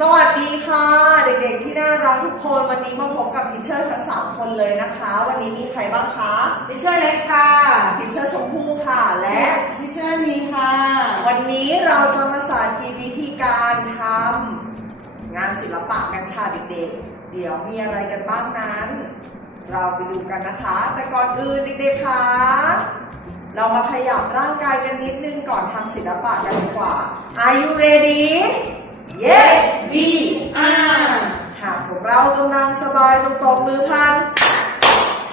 สวัสดีค่ะ เด็กๆ ที่น่ารักทุกคนวันนี้มาพบกับทิเชอร์ทั้งสามคนเลยนะคะ วันนี้มีใครบ้างคะทิเชอร์เล็กค่ะทิเชอร์ชมพู่ค่ะ และทิเชอร์มีค่ะ วันนี้เราจะมาสาธิตวิธีการทำงานศิลปะกันค่ะเด็กๆ เดี๋ยวมีอะไรกันบ้างนั้น เราไปดูกันนะคะ แต่ก่อนอื่นเด็กๆค่ะเรามาขยับร่างกายกันนิดนึงก่อนทำศิลปะกันดีกว่า Are you ready Yes we are หากพวกเรากำลังสบายจงตบมือพัน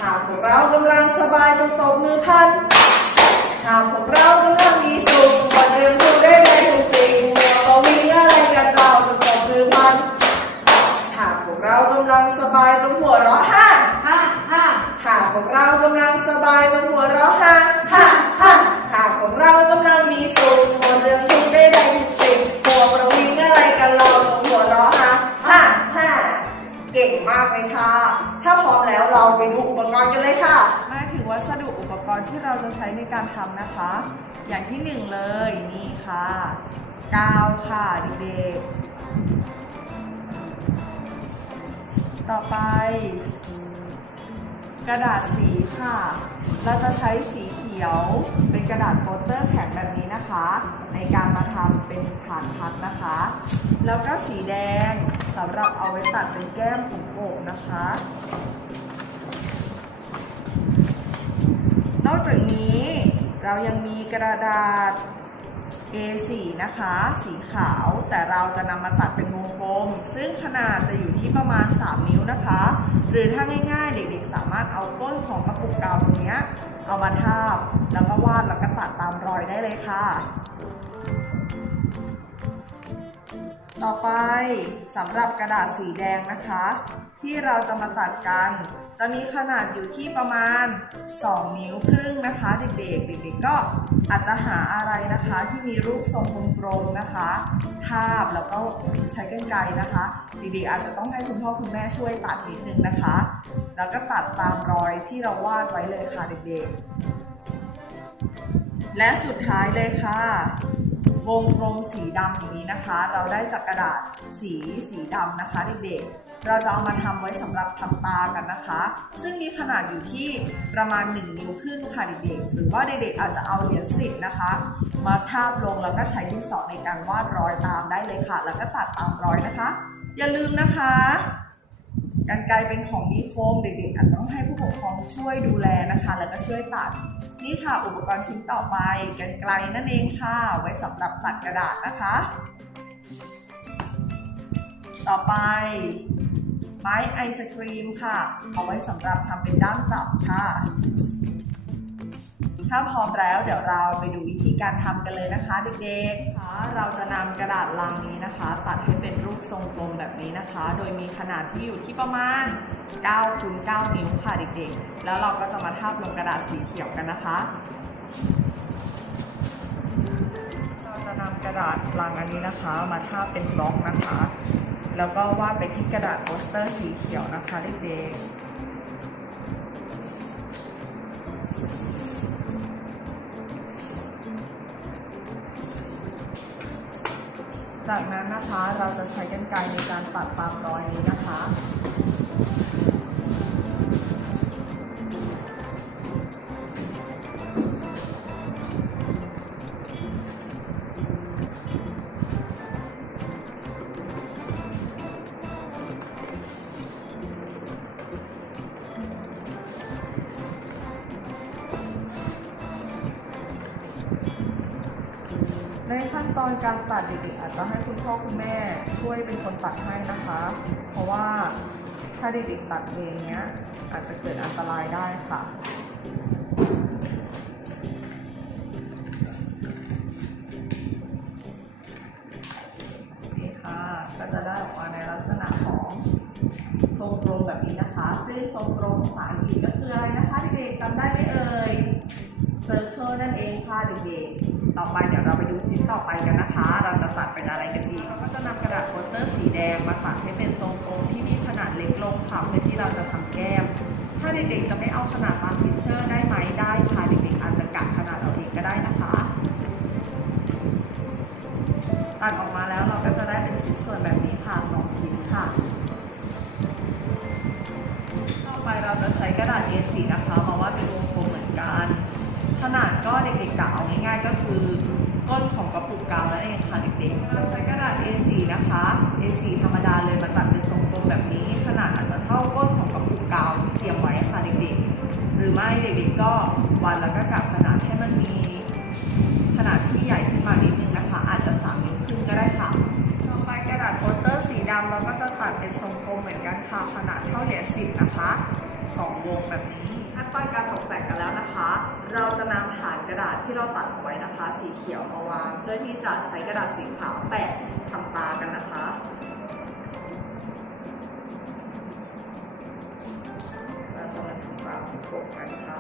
หากพวกเรากำลังสบายจงตบมือพัน หากพวกเรากำลังมีสุขวันเรียนรู้ได้ในทุกสิ่งเมื่อเรามีอะไรกันเราจงตบมือพัน หากพวกเรากำลังสบายจงหัวเราะฮ่าห้าห้าหากพวกเรากำลังสบายจงหัวเราะฮ่า ใช้ในการทำนะคะ อย่างที่หนึ่งเลยนี่ค่ะกาวค่ะเด็กๆต่อไป กระดาษสีค่ะ เราจะใช้สีเขียวเป็นกระดาษโปสเตอร์แข็งแบบนี้นะคะ ในการมาทำเป็นฐานพัดนะคะ แล้วก็สีแดงสำหรับเอาไว้ตัดเป็นแก้มของโอบนะคะ น อกจากนี้เรายังมีกระดาษ A4 นะคะ สีขาวแต่เราจะนำมาตัดเป็นวงกลม ซึ่งขนาดจะอยู่ที่ประมาณ 3 นิ้วนะคะ หรือถ้าง่ายๆ เด็กๆ สามารถเอาก้นของกระปุกกาวตรงนี้เอามาทาบ แล้วก็วาดแล้วก็ตัดตามรอยได้เลยค่ะ ต่อไปสำหรับกระดาษสีแดงนะคะ ที่เราจะมาตัดกัน จะมีขนาดอยู่ที่ประมาณ 2 นิ้วครึ่งนะคะเด็กๆเด็กๆก็อาจจะหาอะไรนะคะที่มีรูปทรงกลมๆนะคะทาบแล้วก็ใช้กรรไกรนะคะเด็กๆอาจจะต้องให้คุณพ่อคุณแม่ช่วยตัดนิดนึงนะคะ แล้วก็ตัดตามรอยที่เราวาดไว้เลยค่ะเด็กๆ และสุดท้ายเลยค่ะวงกลมสีดำอย่างนี้นะคะ เราได้จากกระดาษสีสีดำนะคะเด็กๆ เราจะเอามาทำไว้สำหรับทำตากันนะคะ ซึ่งมีขนาดอยู่ที่ประมาณ 1 นิ้วครึ่งค่ะเด็กๆ หรือว่าเด็กๆอาจจะเอาเหรียญสิบนะคะ มาทาบลงแล้วก็ใช้ดินสอในการวาดรอยตามได้เลยค่ะ แล้วก็ตัดตามรอยนะคะ อย่าลืมนะคะกันไกรเป็นของมีคมเด็กๆอาจจะต้องให้ผู้ปกครองช่วยดูแลนะคะ แล้วก็ช่วยตัด นี่ค่ะอุปกรณ์ชิ้นต่อไปกันไกลนั่นเองค่ะ ไว้สำหรับตัดกระดาษนะคะ ต่อไป ไม้ไอศครีมค่ะ เอาไว้สำหรับทำเป็นด้ามจับค่ะ ถ้าพร้อมแล้วเดี๋ยวเราไปดูวิธีการทำกันเลยนะคะ เด็กๆค่ะเราจะนำกระดาษลังนี้นะคะ ตัดให้เป็นรูปทรงกลมแบบนี้นะคะ โดยมีขนาดที่อยู่ที่ประมาณ9คูณ9นิ้วค่ะเด็กๆ แล้วเราก็จะมาทาบลงกระดาษสีเขียวกันนะคะเราจะนำกระดาษลังอันนี้นะคะ มาทาบเป็นบล็อกนะคะ แล้วก็วาดไปที่กระดาษโปสเตอร์สีเขียวนะคะเด็กๆจากนั้นนะคะเราจะใช้กันไกรในการตัดตามรอยนี้นะคะ ขั้นตอนการตัดเด็กๆอาจจะให้คุณพ่อคุณแม่ช่วยเป็นคนตัดให้นะคะ เพราะว่าถ้าเด็กๆตัดเองเนี้ยอาจจะเกิดอันตรายได้ค่ะนี่ค่ะก็จะได้ออกมาในลักษณะของทรงกลมแบบนี้นะคะ ซึ่งทรงกลมภาษาอังกฤษก็คืออะไรนะคะเด็กๆจำได้ไหมเอ่ย Circle นั่นเอง ค่ะเด็กๆ ต่อไปเดี๋ยวเราไปดูชิ้นต่อไปกันนะคะ เราจะตัดเป็นอะไรกันดีเราก็จะนำกระดาษโปสเตอร์สีแดงมาตัดให้เป็นทรงกลมที่มีขนาดเล็กลงค่ะเพื่อที่เราจะทำแก้ม ถ้าเด็กๆจะไม่เอาขนาดตามพิเชอร์ได้ไหมได้ค่ะเด็ก ค่ะเด็กๆใช้กระดาษ A4 นะคะ A4 ธรรมดาเลยมาตัดเป็นทรงกลมแบบนี้ ขนาดอาจจะเท่าก้นของกระปุกกาวที่เตรียมไว้ค่ะเด็กๆ หรือไม่เด็กๆก็วัดแล้วก็กะขนาดให้มันมีขนาดที่ใหญ่ขึ้นมานิดนึงนะคะ อาจจะ3นิ้วครึ่งก็ได้ค่ะ ต่อไปกระดาษโปสเตอร์สีดำเราก็จะตัดเป็นทรงกลมเหมือนกันค่ะขนาดเท่าเหรียญสิบนะคะ สองวงแบบนี้ขั้นตอนการตกแต่งกันแล้วนะคะ เราจะนำฐานกระดาษที่เราตัดเอาไว้นะคะ สีเขียวมาวาง เพื่อที่จะใช้กระดาษสีขาวแปะทำตากันนะคะเราจะมาทำตาของกบกันค่ะ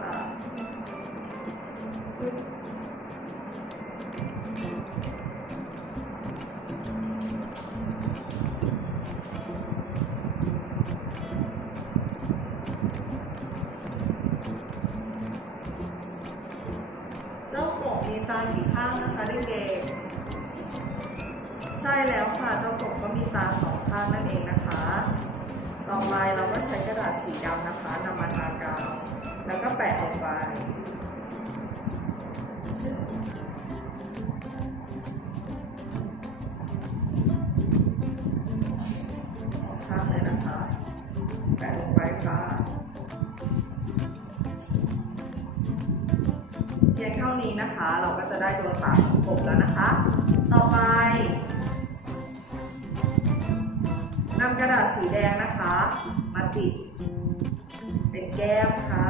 มีตากี่ข้างนะคะเด็กๆใช่แล้วค่ะเจ้ากบก็มีตาสองข้างนั่นเองนะคะ ต่อไปเราก็ใช้กระดาษสีดำนะคะนำมาทากาวแล้วก็แปะลงไป เท่านี้นะเราก็จะได้ดวงตาของกบแล้วนะคะ ต่อไปนำกระดาษสีแดงนะคะ มาติด เป็นแก้มค่ะ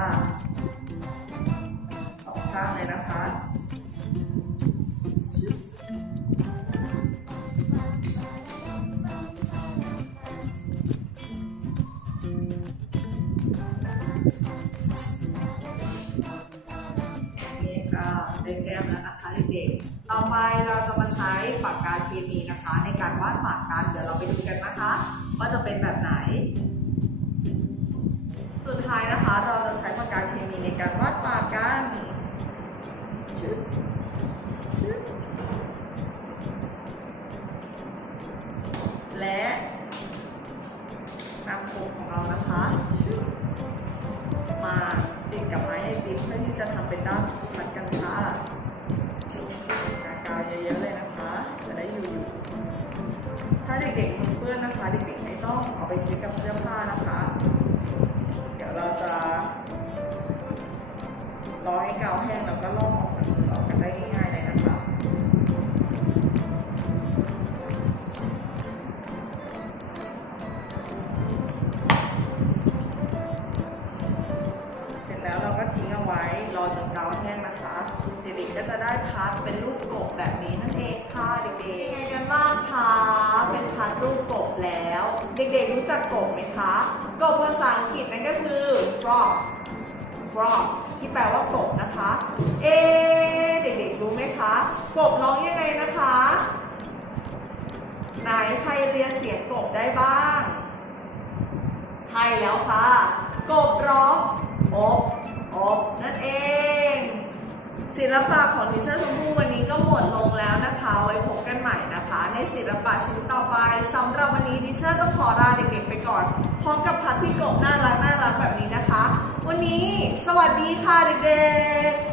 สองข้างเลยนะคะ ได้แก้มแล้วนะคะเด็กๆต่อไปเราจะมาใช้ปากกาเคมีนะคะ ในการวาดปากกันเดี๋ยวเราไปดูกันนะคะว่าจะเป็นแบบไหน สุดท้ายนะคะเราจะใช้ปากกาเคมีในการวาดปากกัน เด็กๆมือเปื้อนนะคะ เด็กๆไม่ต้องเอาไปเช็ดกับเสื้อผ้านะคะ เดี๋ยวเราจะรอให้กาวแห้งแล้วก็ลอกออกจากมือออกกันได้ง่าย frog ที่แปลว่ากบนะคะ เอ เด็กๆรู้ไหมคะกบร้องยังไงนะคะ ไหนใครเรียนเสียงกบได้บ้าง ใช่แล้วค่ะ กบร้องอบอบนั่นเอง ศิลปะของทิเชอร์ชมพู่วันนี้ก็หมดลงแล้วนะคะ ไว้พบกันใหม่นะคะ ในศิลปะชิ้นต่อไปสำหรับวันนี้ทิเชอร์ต้องขอลาเด็กๆไปก่อนพร้อมกับพัดพี่กบน่ารักน่ารักแบบนี้นะคะ วันนี้สวัสดีค่ะเด็กๆ